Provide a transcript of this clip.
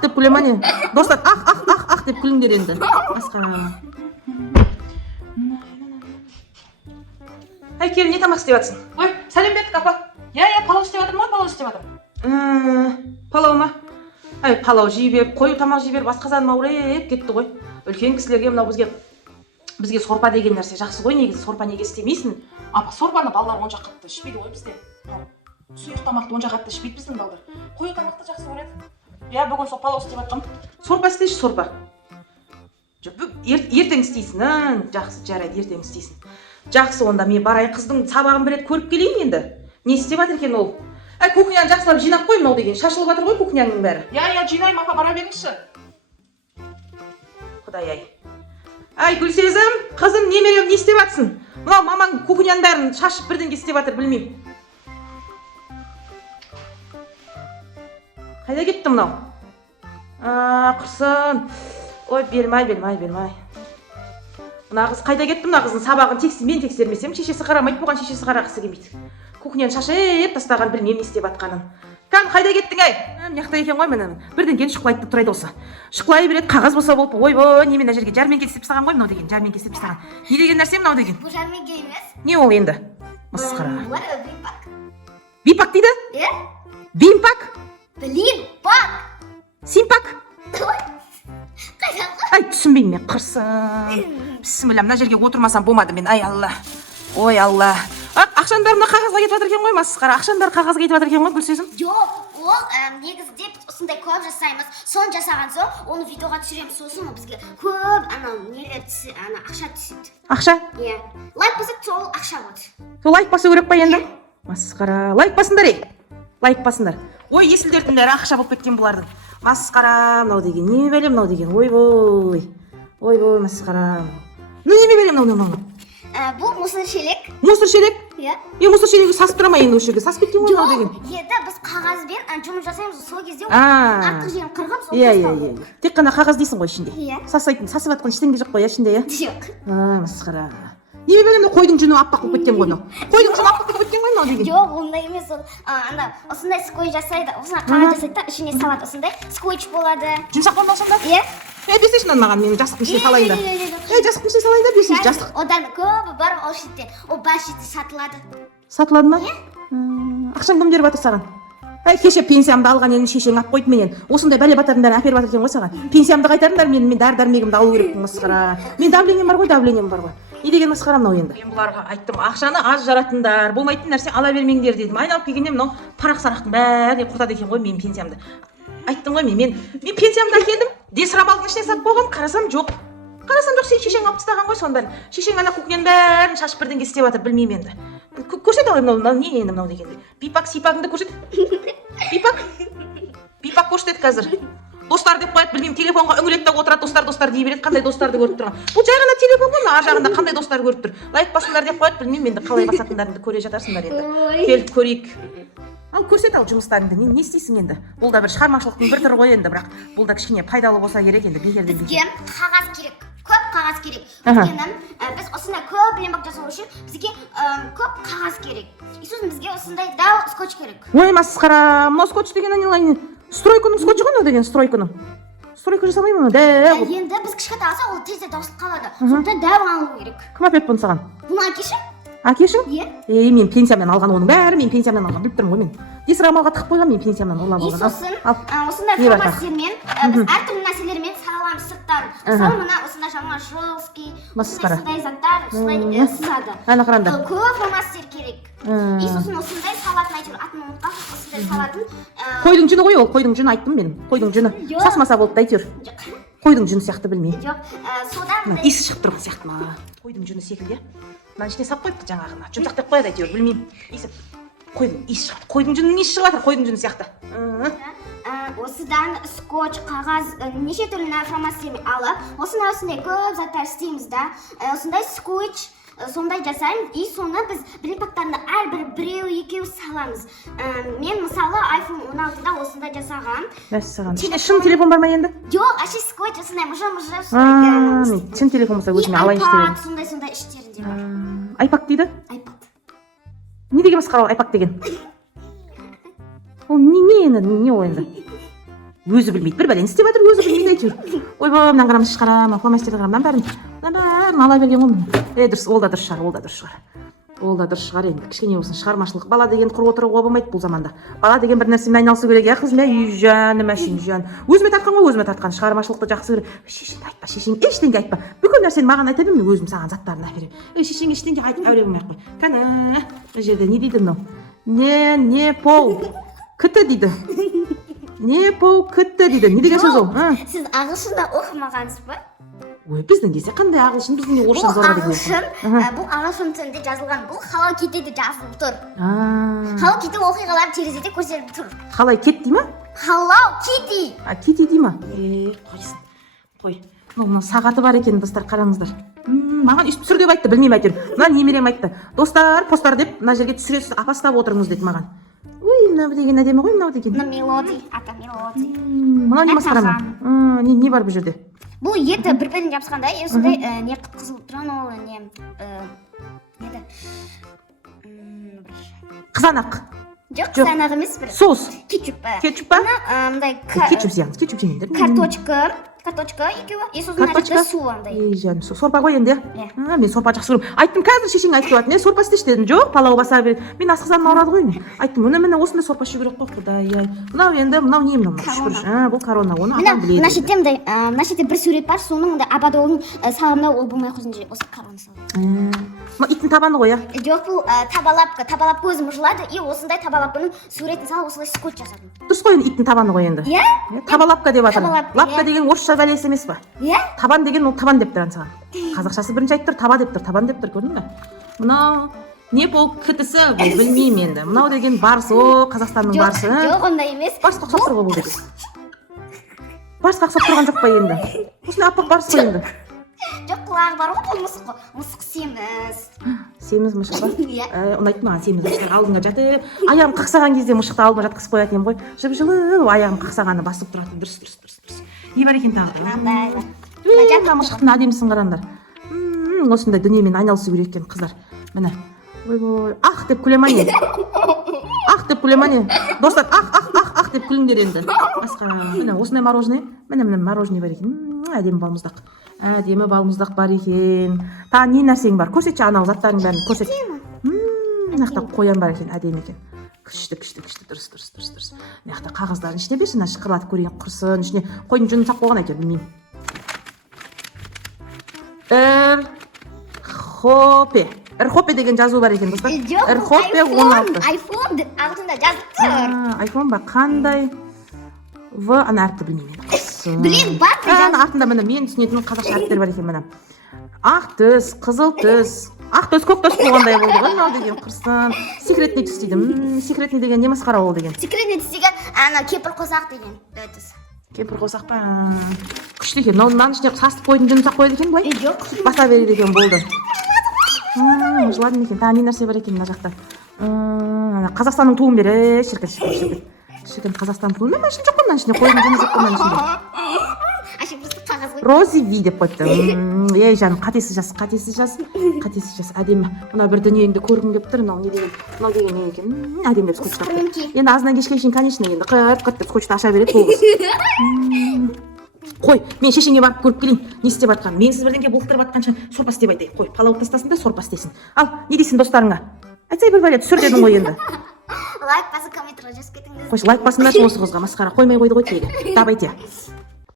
деп күлем ане. Достар, ах деп күліңдер енді. Масқара. Ай, келін, не тамақ істеп жатсың? Ой, сәлем бердік, апа. Палау істеп жатырмын ғой, палау істеп жатырмын. Палау ма? Ай, палау жей беріп, қою тамақ жей беріп, басқа заным ауырып кетті ғой. Үлкен кісілерге мынау бізге сорпа деген нәрсе жақсы ғой, негізі сорпа неге істемейсің? Апа, сорпаны балалар онша қатты ішпейді ғой бізде. Сұйық тамақты онша қатты ішпейді біздің балдар. Қою тамақты жақсы көреді. Бүгін сол палау істеп жатқам. Сорпа істейші, сорпа. Ертең істейсің, жақсы, жарайды, ертең істейсің. Жақсы, онда мен барай, қыздың сабағын бір рет көріп келейін енді. Не істеп жатыр екен ол? Ай, кухняны жақсылап жинап қой, мынау деген. Шашылып жатыр ғой кухняның бәрі. Жинаймын, апа, бара беріңізші. Құдай-ай. Ай, Гүлсезім, қызым, немерем, не істеп жатсың? Мынау мамаң кухняның бәрін шашып бірдеңе істеп жатыр, білмеймін. Қайда кетті мынау? Құрсын. Ой, бермай. Мына қыз қайда кетті? Мына қыздың сабағын мен тексермесем, шешесі қарамайды, бұған шешесі қарағысы келмейді. Кухняны шашып тастаған, білмеймін не істеп жатқанын. Кән, қайда кеттің ай? Мына екен ғой, міне. Бірден кейін шұқылайды тұрайды осы. Шұқылай береді, қағаз болса болып, ойбой, немен жерге жәрмеңке істеп тастаған ғой, мынау деген, жәрмеңке істеп тастаған. Не деген нәрсе мынау деген? Бұл жәрмеңке емес. Не ол енді? Масқара. Бимпак. Бимпак дейді? Е? Бимпак? Блимпак. Симпак? Қайдан? Ай, түсінбеймін мен, қырсын. Бісміллә, мына жерге отырмасам болмады мен, ай алла. Ой алла. Ақшаның бәрі мына қағазға кетіп жатыр екен ғой, масқара. Ақшаның бәрі қағазға кетіп жатыр екен ғой, Гүлсезім? Жоқ, ол негізде біз осындай көп жасаймыз. Соны жасаған соң, оны видеоға түсіреміз. Сосын бізге көп ақша түседі. Ақша? Иә. Лайк басып, сол ақша болады. Сол лайк басу керек па енді? Масқара. Лайк басыңдар, ей. Лайк басыңдар. Ой, есілдердің бәрі ақша болып кеткен бұлардың. Масқара, мынау деген. Неме бәлем мынау деген? Ойбой. Ойбой, масқара. Неме бәлем мынау? Бұл мусор шелек. Мусор шелек? Иә. Мусор шелегі сасып тұра ма енді осы жерге? Сасып кеткен ғой мынау деген. Енді біз қағазбен жұмыс жасаймыз, сол кезде артық жерін қырғып, сол Иә. Тек қана қағаз дейсің ғой ішінде. Иә. Сасып жатқан ештеңе жоқ қой, ішінде, иә? Жоқ. Масқара. Неме бәлем қойдың жүні аппақ болып кеткен ғой мынау. Қойдың жүні аппақ болып кеткен ғой мынау деген. Жоқ, ондай емес ол. Осындай скотч жасайды, осындай қағаз жасайды да, ішіне салады, осындай скотч болады. Жұмсақ болмау сонда? Иә. Берсейші маған, менің жастықтың ішіне салайын да. Жастықтың ішіне салайын да, берсейші жастық. Одан көбі бар ол шетте, ол бар шетте сатылады. Сатылады ма? Ақшаң кім беріп жатыр саған? Ай, кеше пенсиямды алған енді шешең ап қойды менен. Осындай бәле батардың бәрін әперіп жатыр екен ғой саған. Пенсиямды қайтарыңдар, мен дәрі-дәрмегімді алу керекпін, масқара. Мен давлением бар ғой. Не деген масқара мынау енді? Мен бұларға айттым, ақшаны аз жаратыңдар, болмайтын нәрсе ала бермеңдер дедім. Айналып келгенде мынау парақ-сарақтың бәрі құртады екен ғой менің пенсиямды. Айттым ғой мен пенсиямды әкелдім, десірамалдың ішіне сап қойғам, қарасам жоқ, сен шешең алып тастаған ғой соның бәрін. Шешең ана кухняның бәрін шашып бірдеңе істеп жатыр, білмеймін енді. Көрсет ағай мынау не енді мынау дегенде. Бипак сипагыңды көрсет. Бипак көрсет қазір. Достар деп қояды, білмеймін, телефонға үңіледі отырады, достар дей береді, қандай достарды көріп тұрған. Бұл жай ғана телефон ғой, ар жағында қандай достар көріп тұр. Лайк басыңдар деп қояды, білмеймін, енді қалай басатындарыңды көре жатарсыңдар енді. Келіп көрейік. Ал көрсет ал жұмыстарыңды, не істейсің енді? Бұл да бір шығармашылықтың бір түрі ғой енді, бірақ бұл да кішкене пайдалы болса керек енді, бекерден бізге қағаз керек, көп қағаз керек. Өйткені біз осындай көп блимпак жасау үшін бізге көп қағаз керек. Сосын бізге осындай дау скотч керек. Ой, масқара, мынау скотч деген не? Стройканың скотчы ғой мынау деген, стройканың. Стройка жасамай ма? Енді біз кішкентай алса, ол тезде таусылып қалады. Сондықтан дау алу керек. Кім әперіп бұны саған? Бұны әкеші? Әкешің? Иә. Мен пенсиямнан алған оның бәрі, мен пенсиямнан алған, біліп тұрмын ғой мен. Десірамалға тығып қойған мен пенсиямнан ұрлап алған. Сосын осындай форматтермен, біз әртүрлі нәрселермен сағаламыз сырттарын. Мысалы мына осындай жаңа жолский, осындай заттар осылай сызады. Ана қаранда. Көп форматтер керек. Сосын осындай салатын, әйтеуір атын ұмытқан, осындай салатын. Қойдың жүні ғой ол, қойдың жүні айттым мен. Қойдың жүні. Сасмаса болды да әйтеуір. Қойдың жүні сияқты білмеймін. Жоқ, содан иісі шығып тұрған сияқты ма? Қойдың жүні секілді. Мына ішіне сап қойыпты жаңағына. Жұмсақ деп қояды әйтеуір, білмеймін. Иісі қойдың иісі шығады. Қойдың жүнінің иісі шығып жатыр, қойдың жүні сияқты. Осыдан скотч, қағаз, неше түрлі форматтермен алып, осындай көп заттар істейміз да. Осындай скотч, сондай жасаймыз, и соны біз блимпактарында әрбір біреу екеу саламыз. Мен мысалы iPhone 16-да осындай жасағам. Мәссаған. Шын телефон бар ма енді? Жоқ, әше скотч, осындай мұжа-мұжа. Шын телефон болса өзіме алайын істеймін. iPad, сондай іштерінде бар. iPad дейді? iPad. Не деген масқара iPad деген? Ол не енді, не ол енді? өзі білмейді, бір бәлен істеп жатыр, өзі білмейді әйтеуір. Ойбай, мынаны қарам, шығарам, фломастерді қарам, мынаның бәрін ала берген ғой міне. Дұрыс, ол да дұрыс шығар, ол да дұрыс шығар. Ол да дұрыс шығар енді, кішкене болсын шығармашылық. Бала деген құр отыруға болмайды бұл заманда. Бала деген бір нәрсемен айналысу керек, иә қызым, үй жаным, әшейін жан. Өзіме тартқан ғой, өзіме тартқан. Шығармашылықты жақсы көрем. Шешеңе айтпа, шешең ештеңе айтпа. Бүкіл нәрсені маған айта бер, мен өзім саған заттарын әперемін. Шешеңе ештеңе айтып әуре болмай ақ қой. Кәні, мына жерде не дейді мынау? Не пол кіті дейді. Не пол кіті дейді. Не деген сөз ол? Сіз ағылшында оқымағансыз ба? Ой, біздің кезде қандай ағылшын, біздің орысша зорға деген. Бұл ағылшын тілінде жазылған, бұл Hello Kitty'де жазылып тұр. Hello Kitty оқиғалар терезеде көрсетіліп тұр. Қалай кет дей ма? Hello Kitty. Kitty дей ма? Қойсын. Қой. Мына сағаты бар екен, достар, қараңыздар. Маған үстіп түсір деп айтты, білмеймін әйтеуір. Мына немерем айтты. Достар, постар деп, мына жерге түсіресіз, апастап отырыңыз деді маған. Ой, мынау деген әдемі ғой, мынау деген. Мына мелоди, ата мелоди. Мынау не масқара ма? Не бар бұл жерде? Бұл еті бір-бірін жабысқанда, сондай не қызылып тұрған ол не еді? Қызанақ. Жоқ, қызанақ емес бір. Соус. Кетчуп. Кетчуп па? Мындай Кетчуп зияңыз, кетчуп жеңдер. Карточка екеуі, сосын мына су андай. Жаным, сорпа ғой енді. Мен сорпа жақсы көремін. Айттым, қазір шешең айтып жатыр, сорпа істеші дедім. Жоқ, палау баса бер. Мен асқазаным ауырады ғой. Айттым, міне осындай сорпа ішу керек қой, құдай-ай. Мынау енді, мынау не мынау? Шүкір, бұл корона, оны адам біледі. Мына шетте бір сурет бар, соның абадолың саламда ол болмай қойсын, осы корона салам. Мына иттің табаны ғой, Жоқ, бұл табалапқа өзім жылады, и осындай табалапқаның суретін салып осылай скотч жасадым. Дұрыс қой, иттің табаны ғой енді. Табалапқа деп жатыр. Лапқа деген орысша бәлес емес па? Табан деген ол табан деп тұрған саған. Қазақшасы бірінші айтып тұр, таба деп тұр, табан деп тұр, көрдің бе? Мынау не болып кітісі, білмеймін енді. Мынау деген барыс, Қазақстанның барысы. Жоқ, ондай емес. Барысқа ұқсап тұр ғой бұл деген. Барысқа ұқсап тұрған жоқ па енді? Осындай аппақ барыс қой енді. Жоқ, құлағы бар ғой, бұл мысық қой. Мысық семіз. Семіз мышық па? Ұнайды маған семіз мышықтар алдыңа жатып, аяғым қақсаған кезде мышықты алдыма жатқызып қоятын едім ғой. Жып-жылы аяғым қақсағаны басып тұратын. Дұрыс. Не бар екен тағы? Мына мышықтың әдемісін қараңдар. Осындай дүниемен айналысу керек екен қыздар. Міне. Ой, ақ деп күле ма не? Ақ деп күле ма не? Достар, ақ деп күліңдер енді. Басқа, міне осындай мороженое. Міне мороженое бар екен. Әдемі балмұздақ. Әдемі балмұздақ бар екен. Тағы не нәрсең бар? Көрсетші, анау заттардың бәрін көрсет. Мынақта қоян бар екен, әдемі екен. Күшті, дұрыс. Мынақта қағаздарын ішіне берші, шықырлатып көрейін, құрсын, ішіне қойдың жүнін сақ қойған әйтеуір, білмеймін. Эрхопе деген жазу бар екен, достар. Эрхопе 16. iPhone деп ағылшында жазып тұр. iPhone ба, қандай? Ана әріпті білмеймін. Білем, бар. Артында міне мен түсінетін қазақша әріптер бар екен міне. Ақ түс, қызыл түс. Ақ төс, көк төс болғандай болды ғой, мынау деген құрсын. Секретный түс дейді. Секретный деген не масқара ол деген? Секретный түс деген кемпір қосақ деген түс. Кемпір қосақ па? Күшті екен. Мынаның ішіне састық қойдың жүнін сақ қояды екен былай? Жоқ. Баса береді екен, болды. Жыладым екен. Тағы не нәрсе бар екен мына жақта? Қазақстанның туын бері, шіркін Қазақстан туын. Мен ішін жоқ қойман ішіне, қойдың жүні жоқ қойман ішінде. Рози Ви деп қойыпты. Ей жаным, қатесі жас. Әдемі. Мына бір дүниеңді көргім келіп тұр. Мынау деген не екен? Әдемі деп скотч тапты. Енді азынан кешке шейін, конечно, енді қырт деп скотчты аша береді бұл қыз. Қой, мен шешеңе барып көріп келейін. Не істеп жатқанын. Менсіз бірдеңке бұлықтырып жатқанша сорпа істеп айтайын. Қой, палау тастасын да сорпа істесін. Ал, не дейсің достарыңа? Айтсай бір бәле түсір дедің ғой енді. Лайк басып, комментарий жазып кетіңіз. Қойшы, лайк басыңдаршы осы қызға, масқара қоймай қойды ғой тегі. Давайте.